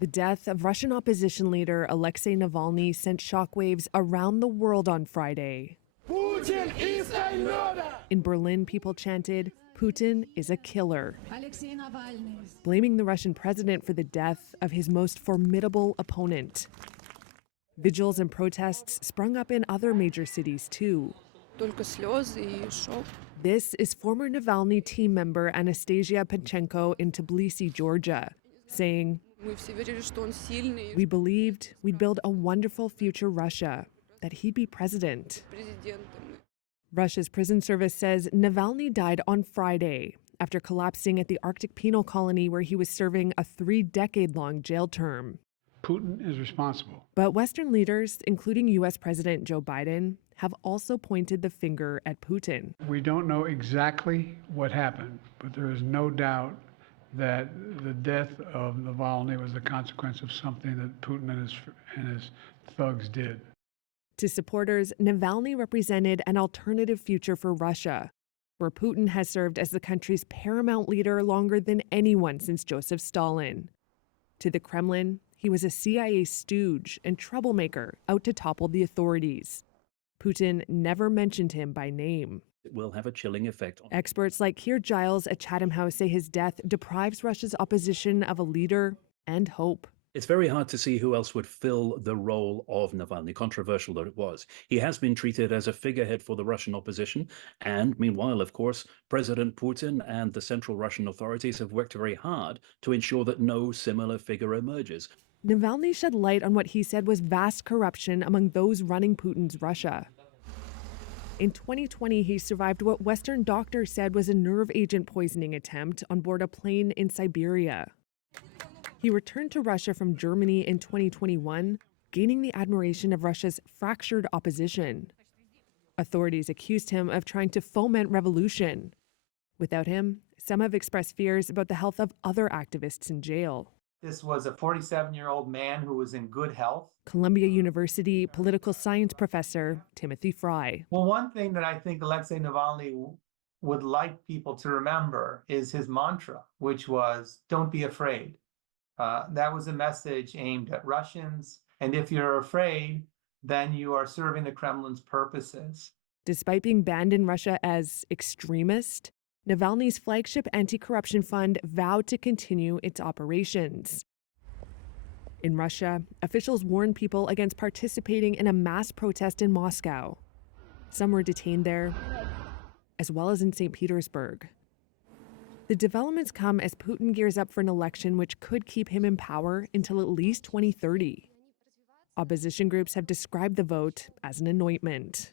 The death of Russian opposition leader Alexei Navalny sent shockwaves around the world on Friday. Putin is a murderer! In Berlin, people chanted, "Putin is a killer," Alexei Navalny. blaming the Russian president for the death of his most formidable opponent. Vigils and protests sprung up in other major cities, too. Только слезы и шок. This is former Navalny team member Anastasia Panchenko in Tbilisi, Georgia, saying, Мы все верили, что он сильный "We believed we'd build a wonderful future Russia, that he'd be president." президентом. Russia's prison service says Navalny died on Friday after collapsing at the Arctic penal colony where he was serving a 3-decade-long jail term. Putin is responsible. But Western leaders, including U.S. President Joe Biden, have also pointed the finger at Putin. We don't know exactly what happened, but there is no doubt that the death of Navalny was the consequence of something that Putin and his thugs did. To supporters, Navalny represented an alternative future for Russia, where Putin has served as the country's paramount leader longer than anyone since Joseph Stalin. To the Kremlin, he was a CIA stooge and troublemaker out to topple the authorities. Putin never mentioned him by name. It will have a chilling effect. Experts like Keir Giles at Chatham House say his death deprives Russia's opposition of a leader and hope. It's very hard to see who else would fill the role of Navalny, controversial though it was. He has been treated as a figurehead for the Russian opposition. And meanwhile, of course, President Putin and the central Russian authorities have worked very hard to ensure that no similar figure emerges. Navalny shed light on what he said was vast corruption among those running Putin's Russia. In 2020, he survived what Western doctors said was a nerve agent poisoning attempt on board a plane in Siberia. He returned to Russia from Germany in 2021, gaining the admiration of Russia's fractured opposition. Authorities accused him of trying to foment revolution. Without him, some have expressed fears about the health of other activists in jail. This was a 47-year-old man who was in good health. Columbia University political science professor Timothy Fry. Well, one thing that I think Alexei Navalny would like people to remember is his mantra, which was, "Don't be afraid." That was a message aimed at Russians. And if you're afraid, then you are serving the Kremlin's purposes. Despite being banned in Russia as extremist, Navalny's flagship anti-corruption fund vowed to continue its operations. In Russia, officials warned people against participating in a mass protest in Moscow. Some were detained there, as well as in St. Petersburg. The developments come as Putin gears up for an election which could keep him in power until at least 2030. Opposition groups have described the vote as an anointment.